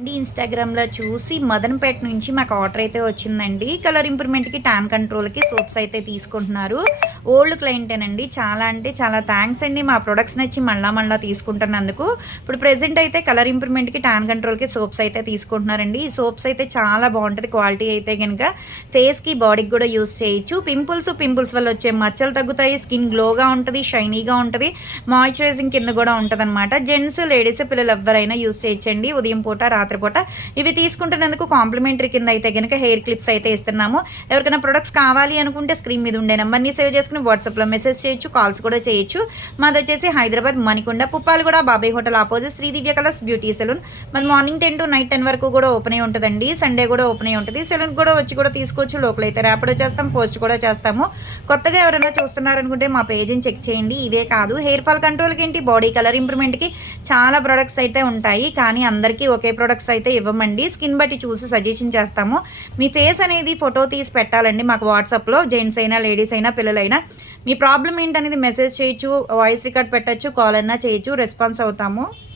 ఇన్‌స్టాగ్రామ్‌లో చూసి మదనపేట నుంచి మాకు ఆర్డర్ అయితే వచ్చిందండి. కలర్ ఇంప్రూవ్‌మెంట్‌కి, టాన్ కంట్రోల్‌కి సోప్స్ అయితే తీసుకుంటున్నారు. ఓల్డ్ క్లయింటేనండి. చాలా అంటే చాలా థాంక్స్ అండి. మా ప్రొడక్ట్స్ నచ్చి మళ్ళా తీసుకుంటున్నందుకు. ఇప్పుడు ప్రెజెంట్ అయితే కలర్ ఇంప్రూవ్‌మెంట్‌కి, టాన్ కంట్రోల్‌కి సోప్స్ అయితే తీసుకుంటున్నారండి. ఈ సోప్స్ అయితే చాలా బావుంటది. క్వాలిటీ అయితే గనుక ఫేస్‌కి, బాడీకి కూడా యూజ్ చేయొచ్చు. పింపుల్స్ వల్ల వచ్చే మచ్చలు తగ్గుతాయి. స్కిన్ గ్లోగా ఉంటది. షైనీగా ఉంటది. మాయిశ్చరైజింగ్ కింద కూడా ఉంటదనమాట. జెంట్స్, లేడీస్, పిల్లలు ఎవ్వరైనా యూజ్ చేయొచ్చండి. ఉదయం పూట, రాత్రిపూట. ఇవి తీసుకుంటున్నందుకు కాంప్లిమెంటరీ కింద అయితే గనుక హెయిర్ క్లిప్స్ అయితే ఇస్తున్నాము. ఎవరికైనా ప్రొడక్ట్స్ కావాలి అనుకుంటే స్క్రీన్ మీద ఉండే నెంబర్‌ని సేవ్ చేసుకొని వాట్సాప్‌లో మెసేజ్ చేయొచ్చు. కాల్స్ కూడా చేయొచ్చు. మాదొచ్చేసి హైదరాబాద్ మణికొండ, పుప్పాలగూడ, బాబాయ్ హోటల్ ఆపోజిట్ శ్రీ దివ్య కలర్స్ బ్యూటీ సెలూన్. మరి మార్నింగ్ 10 టు నైట్ 10 వరకు కూడా ఓపెన్ అయి ఉంటదండి. సండే కూడా ఓపెన్ అయి ఉంటది. సెలూన్‌కి కూడా వచ్చి కూడా తీసుకోవచ్చు. లోకల్ అయితే ర్యాపిడో చేస్తాం, పోస్ట్ కూడా చేస్తాము. కొత్తగా ఎవరైనా చూస్తున్నారనుకుంటే మా పేజ్‌ని చెక్ చేయండి. ఇవే కాదు హెయిర్ ఫాల్ కంట్రోల్‌కి ఏంటి, బాడీ కలర్ ఇంప్రూవ్‌మెంట్‌కి చాలా ప్రొడక్ట్స్ అయితే ఉంటాయి. కానీ అందరికీ ఒకే ప్రొడక్ట్స్ అయితే ఇవ్వమండి. స్కిన్ బట్టి చూసి సజెషన్ చేస్తాము. మీ ఫేస్ అనేది ఫోటో తీసి పెట్టాలండి మాకు వాట్సాప్‌లో. జెంట్స్ అయినా, లేడీస్ అయినా, పిల్లలైనా. మీ ప్రాబ్లమ్ ఏంటనేది మెసేజ్ చేయొచ్చు. వాయిస్ రికార్డ్ పెట్టొచ్చు. కాల్ అన్నా చేయొచ్చు. రెస్పాన్స్ అవుతాము.